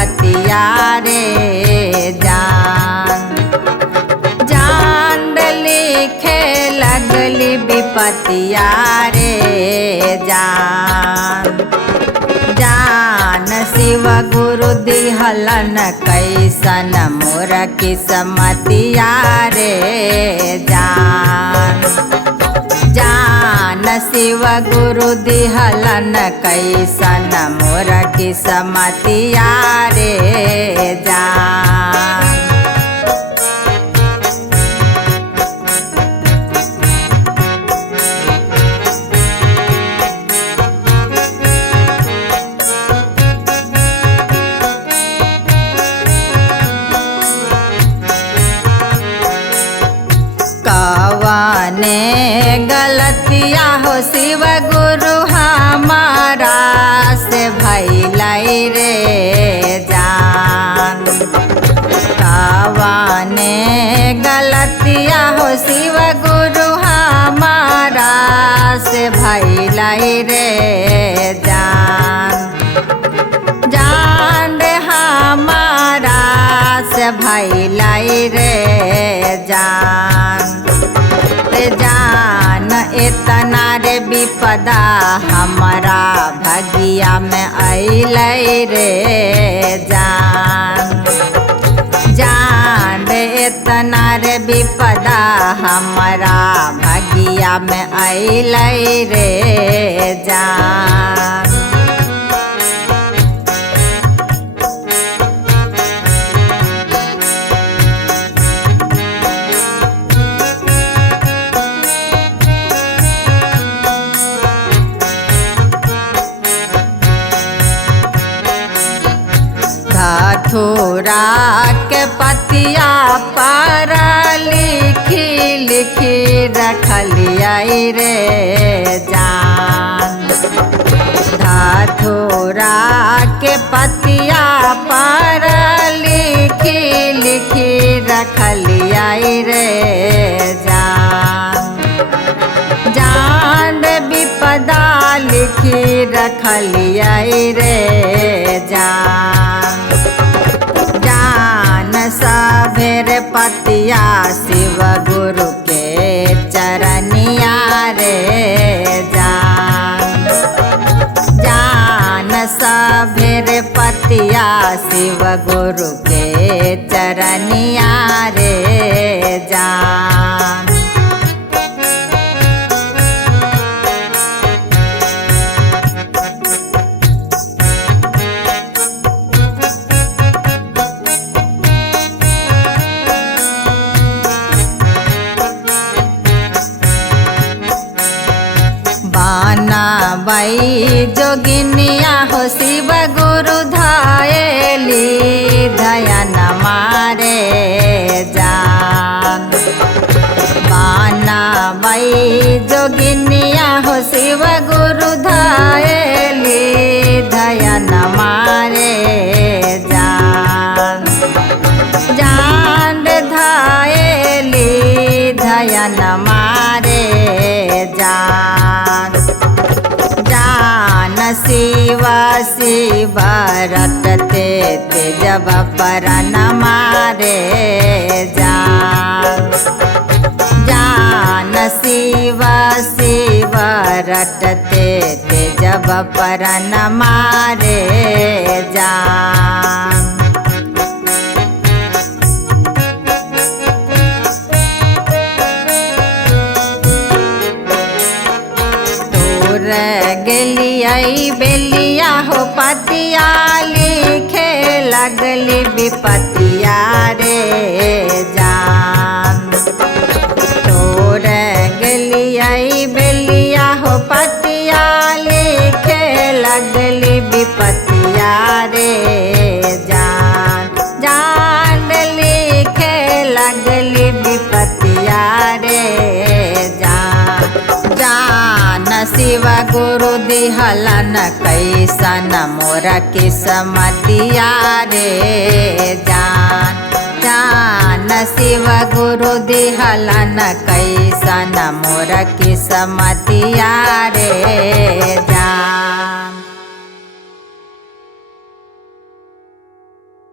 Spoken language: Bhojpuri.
विपतिया रे जान। जान लिखे लगली विपतिया रे जान। जान शिव गुरु दिहलन कैसन मोर किस्मतिया रे जान। जान शिव गुरु दिहलन कैसन मोर किस्मतिया रे जान। कवने गलतिया हो शिव गुरु हमारा से भइलै रे जान। कवने गलतिया हो शिव गुरु हमारा से भइलै रे जान। जान हमारा से भइलै रे जान। जान इतना रे विपदा हमारा भगिया में अइलै रे जान। जान इतना रे विपदा हमारा भगिया में अइलै रे जान। धतूरा के पतिया पर लिखी लिखी रखलियै रे जान। धतूरा के पतिया पर लिखी लिखी रखलियै रे जान। जान विपदा लिखी रखलियै रे जान। जान सभेर पतिया शिव गुरु के चरनिया रे जान। जान सभेर पतिया शिव गुरु के चरनिया रे जान। बाई जोगिनिया हो शिव गुरु धायली धयन मारे जान। बाना बाई जोगिनिया हो शिव गुरु धायली धयन मारे जान। जान धायली धयन मारे जान। जान शिव शिव रटते ते जब परन मारे जान। जान शिव शिव रटते ते जब परन मारे जान। गेलियै बेलिया हो पतिया लिखे लगली विपतिया रे जान। तोर गेलियै बेलिया हो पतिया लिखे लगली विपतिया रे जान। जान लिखे लगली विपतिया रे जान। जान शिव गुरु दिहलन कैसन मोर किस्मतिया रे जान। जान शिव गुरु दिहलन कैसन मोर किस्मतिया रे जान।